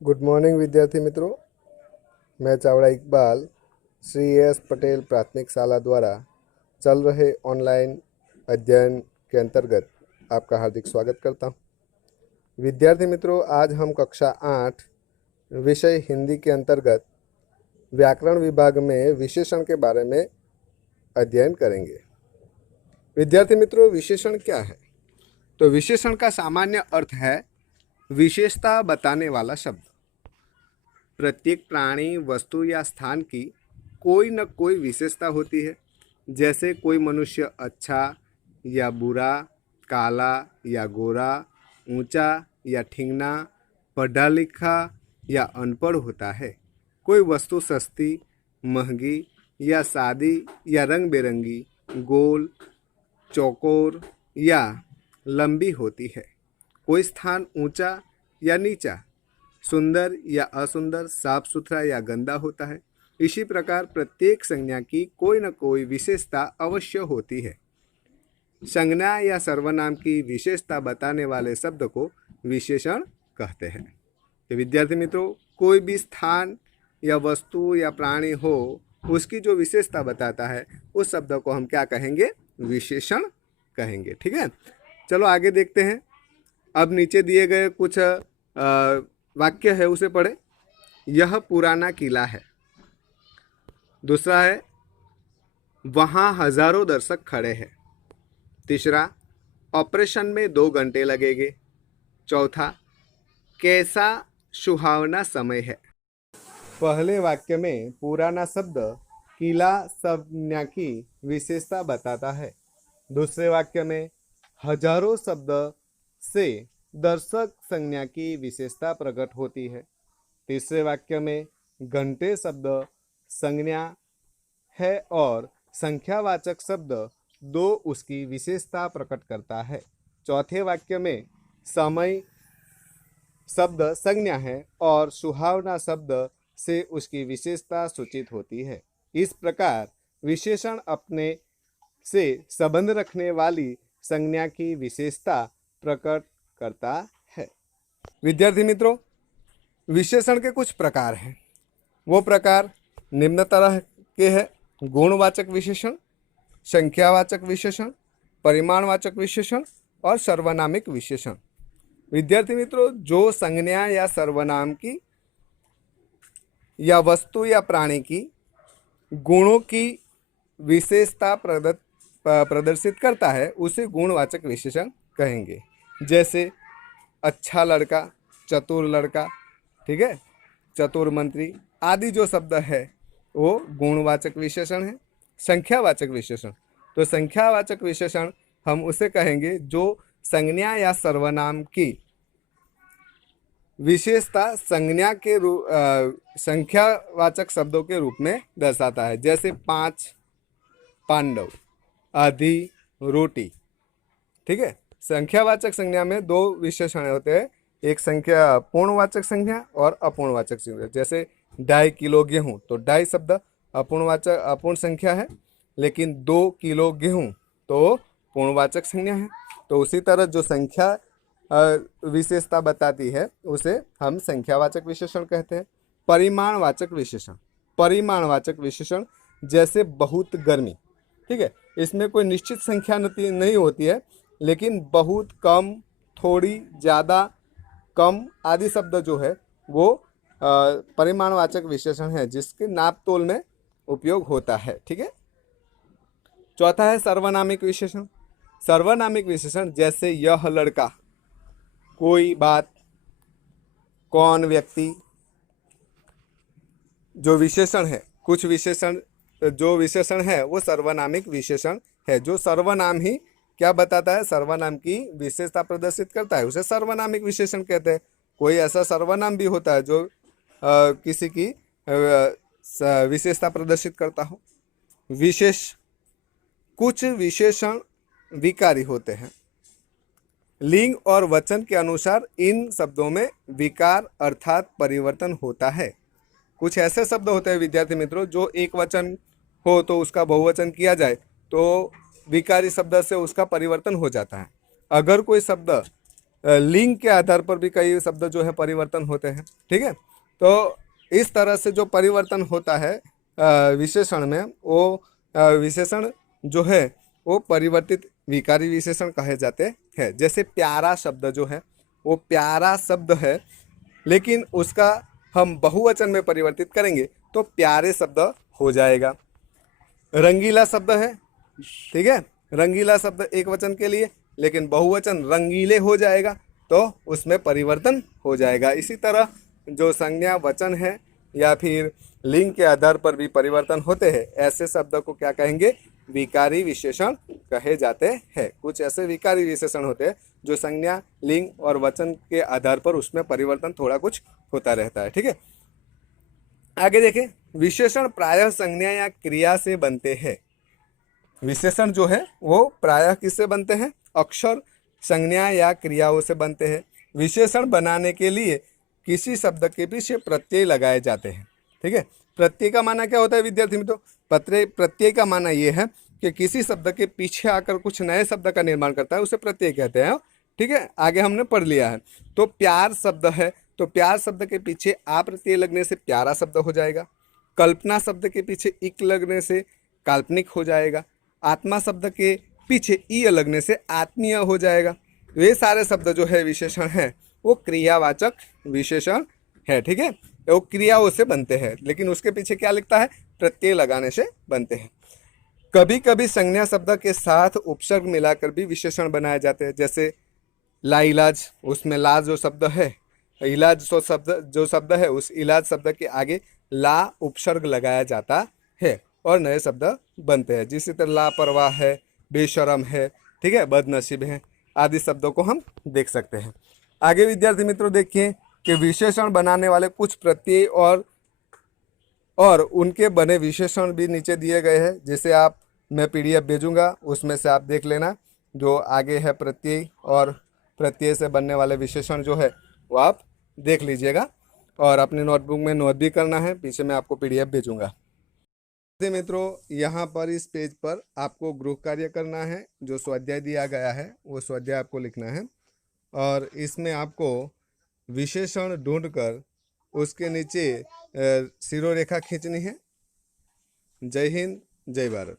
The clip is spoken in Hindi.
गुड मॉर्निंग विद्यार्थी मित्रों। मैं चावड़ा इकबाल श्री एस पटेल प्राथमिक शाला द्वारा चल रहे ऑनलाइन अध्ययन के अंतर्गत आपका हार्दिक स्वागत करता हूं। विद्यार्थी मित्रों, आज हम कक्षा 8 विषय हिंदी के अंतर्गत व्याकरण विभाग में विशेषण के बारे में अध्ययन करेंगे। विद्यार्थी मित्रों, विशेषण क्या है? तो विशेषण का सामान्य अर्थ है विशेषता बताने वाला शब्द। प्रत्येक प्राणी, वस्तु या स्थान की कोई न कोई विशेषता होती है। जैसे कोई मनुष्य अच्छा या बुरा, काला या गोरा, ऊंचा या ठिंगना, पढ़ा लिखा या अनपढ़ होता है। कोई वस्तु सस्ती, महंगी या सादी या रंग बिरंगी, गोल, चौकोर या लंबी होती है। कोई स्थान ऊंचा या नीचा, सुंदर या असुंदर, साफ सुथरा या गंदा होता है। इसी प्रकार प्रत्येक संज्ञा की कोई न कोई विशेषता अवश्य होती है। संज्ञा या सर्वनाम की विशेषता बताने वाले शब्द को विशेषण कहते हैं। तो विद्यार्थी मित्रों, कोई भी स्थान या वस्तु या प्राणी हो, उसकी जो विशेषता बताता है उस शब्द को हम क्या कहेंगे? विशेषण कहेंगे। ठीक है, चलो आगे देखते हैं। अब नीचे दिए गए कुछ वाक्य है, उसे पढ़े। यह पुराना किला है। दूसरा है वहाँ हजारों दर्शक खड़े हैं। तीसरा, ऑपरेशन में 2 घंटे लगेंगे। चौथा, कैसा सुहावना समय है। पहले वाक्य में पुराना शब्द किला संज्ञा की विशेषता बताता है। दूसरे वाक्य में हजारों शब्द से दर्शक संज्ञा की विशेषता प्रकट होती है। तीसरे वाक्य में घंटे शब्द संज्ञा है और संख्यावाचक शब्द 2 उसकी विशेषता प्रकट करता है। चौथे वाक्य में समय शब्द संज्ञा है और सुहावना शब्द से उसकी विशेषता सूचित होती है। इस प्रकार विशेषण अपने से संबंध रखने वाली संज्ञा की विशेषता प्रकट करता है। विद्यार्थी मित्रों, विशेषण के कुछ प्रकार हैं। वो प्रकार निम्न तरह के हैं: गुणवाचक विशेषण, संख्यावाचक विशेषण, परिमाणवाचक विशेषण और सर्वनामिक विशेषण। विद्यार्थी मित्रों, जो संज्ञा या सर्वनाम की या वस्तु या प्राणी की गुणों की विशेषता प्रदर्शित करता है उसे गुणवाचक विशेषण कहेंगे। जैसे अच्छा लड़का, चतुर लड़का, ठीक है, चतुर मंत्री आदि जो शब्द है वो गुणवाचक विशेषण है। संख्यावाचक विशेषण, तो संख्यावाचक विशेषण हम उसे कहेंगे जो संज्ञा या सर्वनाम की विशेषता संज्ञा के संख्यावाचक शब्दों के रूप में दर्शाता है। जैसे 5 पांडव, आधी रोटी। ठीक है, संख्यावाचक संज्ञा में 2 विशेषण होते हैं, एक संख्या पूर्णवाचक संज्ञा और अपूर्णवाचक संज्ञा। जैसे 2.5 किलो गेहूँ, तो 2.5 शब्द अपूर्ण संख्या है, लेकिन 2 किलो गेहूँ तो पूर्णवाचक संज्ञा है। तो उसी तरह जो संख्या विशेषता बताती है उसे हम संख्यावाचक विशेषण कहते हैं। परिमाणवाचक विशेषण, परिमाणवाचक विशेषण जैसे बहुत गर्मी, ठीक है, इसमें कोई निश्चित संख्या नहीं होती है, लेकिन बहुत, कम, थोड़ी, ज़्यादा, कम आदि शब्द जो है वो परिमाणवाचक विशेषण है जिसके नाप तोल में उपयोग होता है। ठीक है, चौथा है सर्वनामिक विशेषण। सर्वनामिक विशेषण जैसे यह लड़का, कोई बात, कौन व्यक्ति। जो विशेषण है, कुछ विशेषण जो विशेषण है वो सर्वनामिक विशेषण है। जो सर्वनाम ही क्या बताता है? सर्वनाम की विशेषता प्रदर्शित करता है, उसे सर्वनामिक विशेषण कहते हैं। कोई ऐसा सर्वनाम भी होता है जो किसी की विशेषता प्रदर्शित करता हो। विशेष, कुछ विशेषण विकारी होते हैं। लिंग और वचन के अनुसार इन शब्दों में विकार अर्थात परिवर्तन होता है। कुछ ऐसे शब्द होते हैं विद्यार्थी मित्रों, जो एक वचन हो तो उसका बहुवचन किया जाए तो विकारी शब्द से उसका परिवर्तन हो जाता है। अगर कोई शब्द लिंग के आधार पर भी कई शब्द जो है परिवर्तन होते हैं। ठीक है, तो इस तरह से जो परिवर्तन होता है विशेषण में, वो विशेषण जो है वो परिवर्तित विकारी विशेषण कहे जाते हैं। जैसे प्यारा शब्द जो है वो प्यारा शब्द है, लेकिन उसका हम बहुवचन में परिवर्तित करेंगे तो प्यारे शब्द हो जाएगा। रंगीला शब्द है, ठीक है, रंगीला शब्द एक वचन के लिए, लेकिन बहुवचन रंगीले हो जाएगा तो उसमें परिवर्तन हो जाएगा। इसी तरह जो संज्ञा वचन है या फिर लिंग के आधार पर भी परिवर्तन होते हैं, ऐसे शब्द को क्या कहेंगे? विकारी विशेषण कहे जाते हैं। कुछ ऐसे विकारी विशेषण होते हैं जो संज्ञा, लिंग और वचन के आधार पर उसमें परिवर्तन थोड़ा कुछ होता रहता है। ठीक है, आगे देखें, विशेषण प्रायः संज्ञा या क्रिया से बनते हैं। विशेषण जो है वो प्रायः किससे बनते हैं? अक्षर, संज्ञा या क्रियाओं से बनते हैं। विशेषण बनाने के लिए किसी शब्द के पीछे प्रत्यय लगाए जाते हैं। ठीक है, प्रत्यय का माना क्या होता है विद्यार्थी मित्रों? प्रत्यय का माना ये है कि किसी शब्द के पीछे आकर कुछ नए शब्द का निर्माण करता है, उसे प्रत्यय कहते हैं। ठीक है, आगे हमने पढ़ लिया है। तो प्यार शब्द है, तो प्यार शब्द के पीछे आ प्रत्यय लगने से प्यारा शब्द हो जाएगा। कल्पना शब्द के पीछे इक लगने से काल्पनिक हो जाएगा। आत्मा शब्द के पीछे ई लगने से आत्मीय हो जाएगा। वे सारे शब्द जो है विशेषण है वो क्रियावाचक विशेषण है। ठीक है, वो क्रियाओं से बनते हैं, लेकिन उसके पीछे क्या लिखता है? प्रत्यय लगाने से बनते हैं। कभी कभी संज्ञा शब्द के साथ उपसर्ग मिलाकर भी विशेषण बनाए जाते हैं। जैसे लाइलाज, उसमें ला जो शब्द है, इलाज जो शब्द है, उस इलाज शब्द के आगे ला उपसर्ग लगाया जाता है और नए शब्द बनते हैं। जिसी तरह लापरवाह है, बेशरम है, ठीक है, बदनसीब है, आदि शब्दों को हम देख सकते हैं। आगे विद्यार्थी मित्रों देखिए कि विशेषण बनाने वाले कुछ प्रत्यय और उनके बने विशेषण भी नीचे दिए गए हैं। जैसे मैं PDF भेजूंगा, उसमें से आप देख लेना। जो आगे है प्रत्यय और प्रत्यय से बनने वाले विशेषण जो है वो आप देख लीजिएगा और अपने नोटबुक में नोट भी करना है। पीछे मैं आपको PDF भेजूंगा। मित्रों, यहाँ पर इस पेज पर आपको गृह कार्य करना है। जो स्वाध्याय दिया गया है वो स्वाध्याय आपको लिखना है और इसमें आपको विशेषण ढूंढकर उसके नीचे शिरोरेखा खींचनी है। जय हिंद, जय भारत।